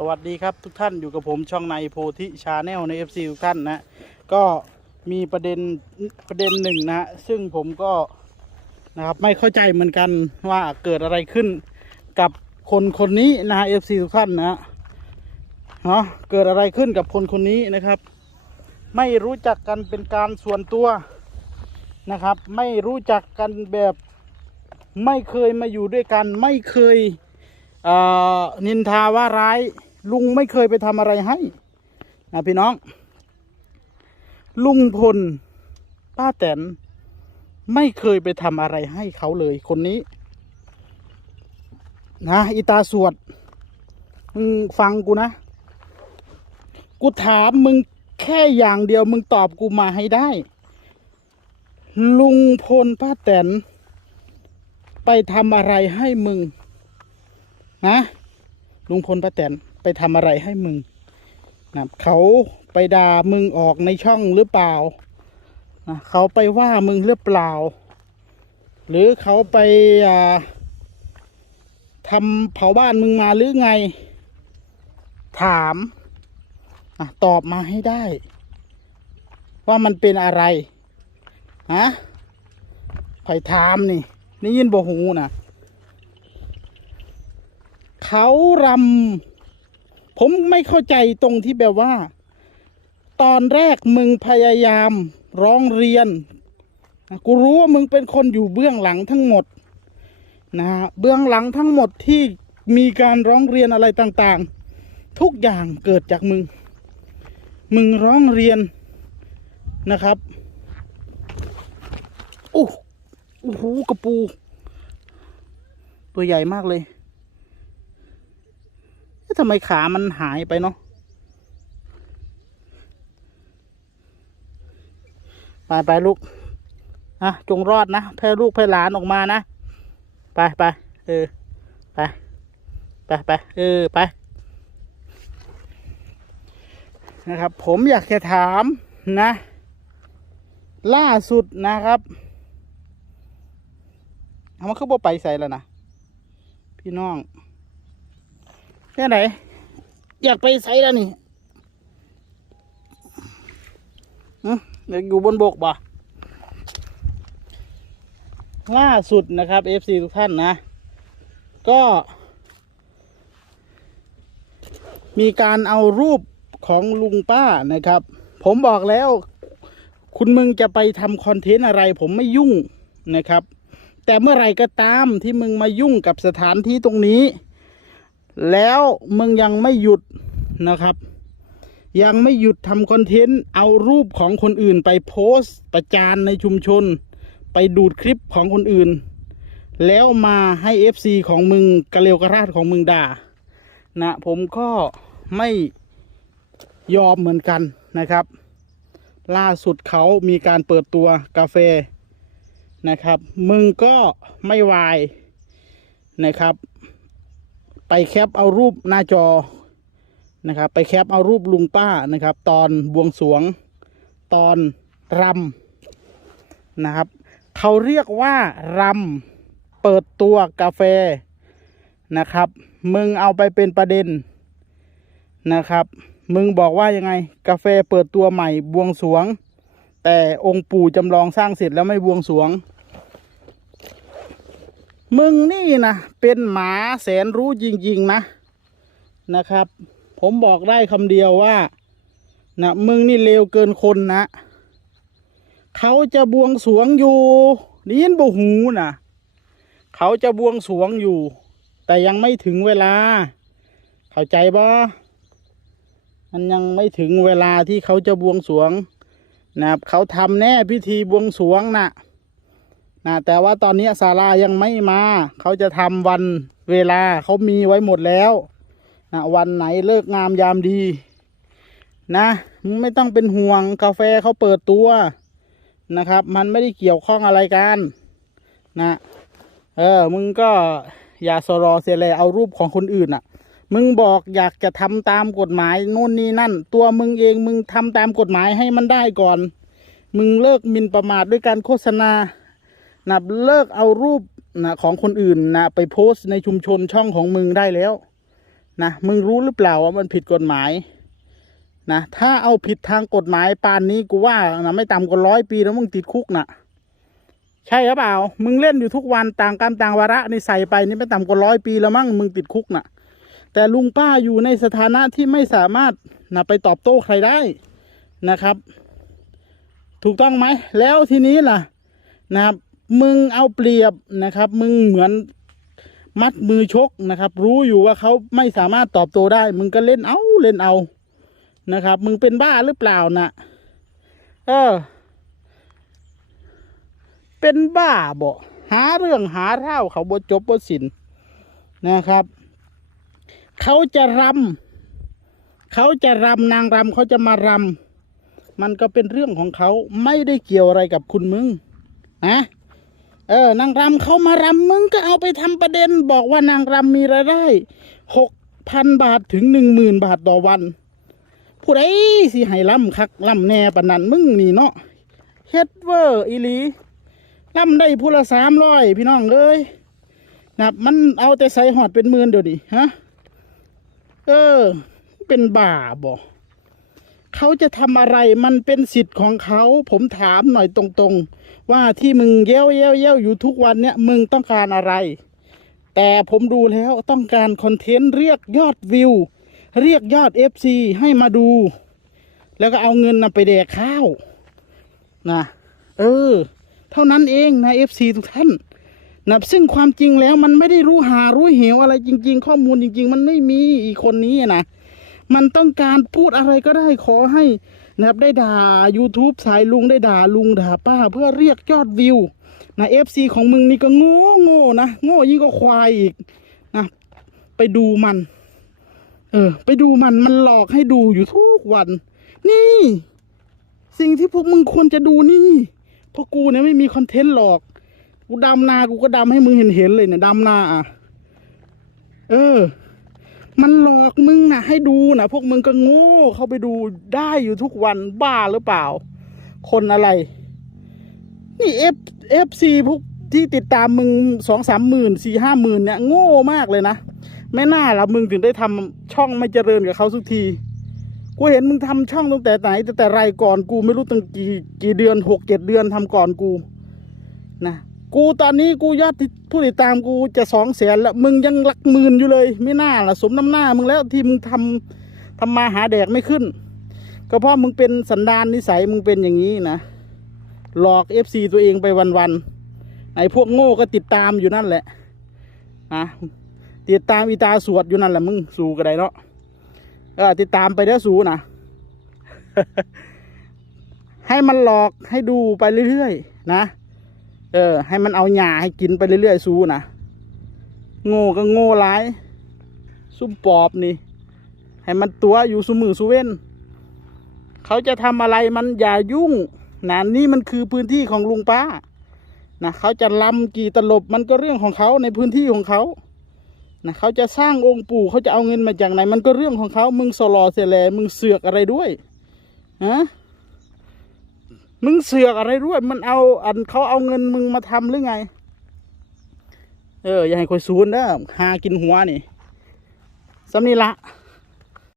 สวัสดีครับทุกท่านอยู่กับผมช่องในโพธิชาแนลใน FC ทุกท่านนะ ก็มีประเด็นประเด็นหนึ่งนะ ซึ่งผมก็นะครับไม่เข้าใจเหมือนกันว่าเกิดอะไรขึ้นกับคนคนนี้นะฮะ FC ทุกท่านนะฮะเนาะเกิดอะไรขึ้นกับคนคนนี้นะครับ ไม่รู้จักกันเป็นการส่วนตัวนะครับ ไม่รู้จักกันแบบไม่เคยมาอยู่ด้วยกัน ไม่เคยเอ่อนินทาว่าร้าย ลุงไม่เคยไปทำอะไรให้นะพี่น้อง ลุงพล ป้าแตน ไม่เคยไปทำอะไรให้เขาเลยคนนี้ นะอีตาสวด มึงฟังกูนะ กูถามมึงแค่อย่างเดียวมึงตอบกูมาให้ได้ ลุงพลป้าแตน ไปทำอะไรให้มึง นะ ลุงพลป้าแตน ไปทำอะไรให้มึงนะเขาไปด่ามึงออกในช่องหรือเปล่านะเขาไปว่ามึงหรือเปล่า หรือเขาไปอ่าทำเผาบ้านมึงมาหรือไง ถามอะตอบมาให้ได้ ว่ามันเป็นอะไรฮะไผ่ถามนี่นี่ยินบ่หูนะเขารำ ผมไม่เข้าใจตรงที่แบบว่า ตอนแรกมึงพยายามร้องเรียนกูรู้ว่ามึงเป็นคนอยู่เบื้องหลังทั้งหมดนะเบื้องหลังทั้งหมดที่มีการร้องเรียนอะไรต่างๆ ทุกอย่างเกิดจากมึง มึงร้องเรียนนะครับโอ้โหกระปู ตัวใหญ่มากเลย ทำไมขามันหายไปเนาะไปไปลูกอะจงรอดนะแพ่ลูกแพ่หลานออกมานะไปไปเออไปไปไปเออไปนะครับ ผมอยากจะถามนะ ล่าสุดนะครับเอามันคือบ่ไปใส่แล้วนะพี่น้อง แค่ไหน อยากไปไซแล้วนี่อยากอยู่บนบกบ่ล่าสุดนะครับ FC ทุกท่านนะ ก็ มีการเอารูปของลุงป้านะครับ ผมบอกแล้ว คุณมึงจะไปทำคอนเทนต์อะไร ผมไม่ยุ่งนะครับ แต่เมื่อไรก็ตามที่มึงมายุ่งกับสถานที่ตรงนี้ แล้วมึงยังไม่หยุดนะครับ ยังไม่หยุดทำคอนเทนต์เอารูปของคนอื่นไปโพสต์ประจานในชุมชน ไปดูดคลิปของคนอื่น แล้วมาให้ FC ของมึงกระเลวกระราดของมึงด่านะผมก็ไม่ยอมเหมือนกันนะครับ ล่าสุดเขามีการเปิดตัวกาแฟนะครับ มึงก็ไม่วายนะครับ ไปแคปเอารูปหน้าจอนะครับ ไปแคปเอารูปลุงป้านะครับ ตอนบวงสวง ตอนรำนะครับ เขาเรียกว่ารำเปิดตัวกาแฟนะครับ มึงเอาไปเป็นประเด็นนะครับ มึงบอกว่ายังไง กาแฟเปิดตัวใหม่บวงสวง แต่องค์ปู่จำลองสร้างเสร็จแล้วไม่บวงสวง มึงนี่นะเป็นหมาแสนรู้จริง ๆ นะนะครับ ผมบอกได้คำเดียวว่านะมึงนี่เลวเกินคนนะ เขาจะบวงสรวงอยู่นี่ยินบ่หูนะเขาจะบวงสรวงอยู่ แต่ยังไม่ถึงเวลา เข้าใจบ่มันยังไม่ถึงเวลาที่เขาจะบวงสรวงนะครับเขาทำแน่พิธีบวงสรวงน่ะ นะแต่ว่าตอนนี้ศาลายังไม่มา เขาจะทำวันเวลาเขามีไว้หมดแล้วนะวันไหนเลิกงามยามดี นะมึงไม่ต้องเป็นห่วงกาแฟเขาเปิดตัวนะครับ มันไม่ได้เกี่ยวข้องอะไรกันนะเออมึงก็อย่าสรอเสียเลยเอารูปของคนอื่นอะ มึงบอกอยากจะทำตามกฎหมายนู่นนี่นั่น ตัวมึงเองมึงทำตามกฎหมายให้มันได้ก่อน มึงเลิกมินประมาทด้วยการโฆษณา นะเลิกเอารูปนะของคนอื่นนะไปโพสต์ในชุมชนช่องของมึงได้แล้วนะมึงรู้หรือเปล่าว่ามันผิดกฎหมายนะถ้าเอาผิดทางกฎหมายปานนี้กูว่านะไม่ต่ำกว่าร้อยปีแล้วมึงติดคุกนะใช่หรือเปล่า มึงเล่นอยู่ทุกวันต่างกรรมต่างวาระนี่ใส่ไปนี่ไม่ต่ำกว่าร้อยปีแล้วมั้งมึงติดคุกนะแต่ลุงป้าอยู่ในสถานะที่ไม่สามารถนะไปตอบโต้ใครได้นะครับ ถูกต้องไหมแล้วทีนี้ล่ะนะครับ มึงเอาเปรียบนะครับ มึงเหมือนมัดมือชกนะครับ รู้อยู่ว่าเขาไม่สามารถตอบโต้ได้ มึงก็เล่นเอาเล่นเอานะครับ มึงเป็นบ้าหรือเปล่านะเออ เป็นบ้าบ่หาเรื่องหาเท่าเขาบ่จบบ่สินนะครับ เขาจะรำเขาจะรำนางรำเขาจะมารำมันก็เป็นเรื่องของเขาไม่ได้เกี่ยวอะไรกับคุณมึงนะ เออนางรำเขามารำมึงก็เอาไปทำประเด็น บอกว่านางรำมีรายได้หกพันบาทถึงหนึ่งหมื่นบาทต่อวัน ผู้ใดสิให้ล่ำคักล่ำแน่ปนันมึงนี่เนาะเฮ็ดเวอร์อีลีล่ำได้ผู้ละสามร้อยพี่น้องเอ้ยนะมันเอาแต่ใส่หอดเป็นหมื่นเดี๋ยวนี้ฮะ เออ เป็นบ้าบ่ เขาจะทำอะไรมันเป็นสิทธิ์ของเขา ผมถามหน่อยตรงๆ ว่าที่มึงเย้วเย้วเย้วอยู่ทุกวันเนี่ย มึงต้องการอะไร แต่ผมดูแล้วต้องการคอนเทนต์เรียกยอดวิว เรียกยอด FC ให้มาดู แล้วก็เอาเงินนะไปแดกข้าวนะเออ เท่านั้นเองนะ FC ทุกท่านนะซึ่งความจริงแล้วมันไม่ได้รู้หารู้เหวอะไรจริง ๆ ข้อมูลจริง ๆ มันไม่มีอีกคนนี้นะ มันต้องการพูดอะไรก็ได้ขอให้นะครับได้ด่า YouTube สายลุงได้ด่าลุงด่าป้า เพื่อเรียกยอดวิวนะ FC ของมึงนี่ก็โง่โง่นะโง่ยิ่งก็ควายอีกนะไปดูมัน เออ ไปดูมันมันหลอกให้ดูอยู่ทุกวัน นี่ สิ่งที่พวกมึงควรจะดูนี่พราะกูเนี่ยไม่มีคอนเทนต์หรอกกูดำนากูก็ดำให้มึงเห็นเห็นเลยเนี่ยดำนาอะเออ มันหลอกมึงนะให้ดูนะพวกมึงก็โง่เข้าไปดูได้อยู่ทุกวันบ้าหรือเปล่า คนอะไร นี่เอฟเอฟซีพวกที่ติดตามมึงสองสามหมื่นสี่ห้าหมื่นเนี่ยโง่มากเลยนะไม่น่าละมึงถึงได้ทำช่องไม่เจริญกับเขาสักที กูเห็นมึงทำช่องตั้งแต่ไหนตั้งแต่ไรก่อนกูไม่รู้ตั้งกี่กี่เดือนหกเจ็ดเดือนทำก่อนกูนะ กูตอนนี้กูยอดผู้ติดตามกูจะสองแสนแล้วมึงยังหลักหมื่นอยู่เลย ไม่น่าล่ะสมน้ำหน้ามึงแล้วที่มึงทำทำมาหาแดกไม่ขึ้น ก็เพราะมึงเป็นสันดานนิสัยมึงเป็นอย่างนี้นะหลอกเอฟซีตัวเองไปวันๆไอ้พวกโง่ก็ติดตามอยู่นั่นแหละนะติดตามอีตาสวดอยู่นั่นแหละมึงสู้ก็ได้เนาะเออติดตามไปเด้อสู้นะให้มันหลอกให้ดูไปเรื่อยๆนะ เออ ให้มันเอาหญ้าให้กินไปเรื่อยๆสู้นะโง่ก็โง่ร้ายซุ่มปอบนี่ ให้มันตัวอยู่สมือสุเว้นเขาจะทำอะไรมันอย่ายุ่งนะนี่มันคือพื้นที่ของลุงป้านะเขาจะลำกี่ตลบมันก็เรื่องของเขาในพื้นที่ของเขานะเขาจะสร้างองค์ปู่เขาจะเอาเงินมาจากไหน มันก็เรื่องของเขามึงสลอเสยแลมึงเสือกอะไรด้วยฮะ มึงเสือกอะไรรู้วยมันเอาอันเขาเอาเงินมึงมาทำหรือไง เออ อย่าให้คอยซูนนะหากินหัวนี่สำนีละ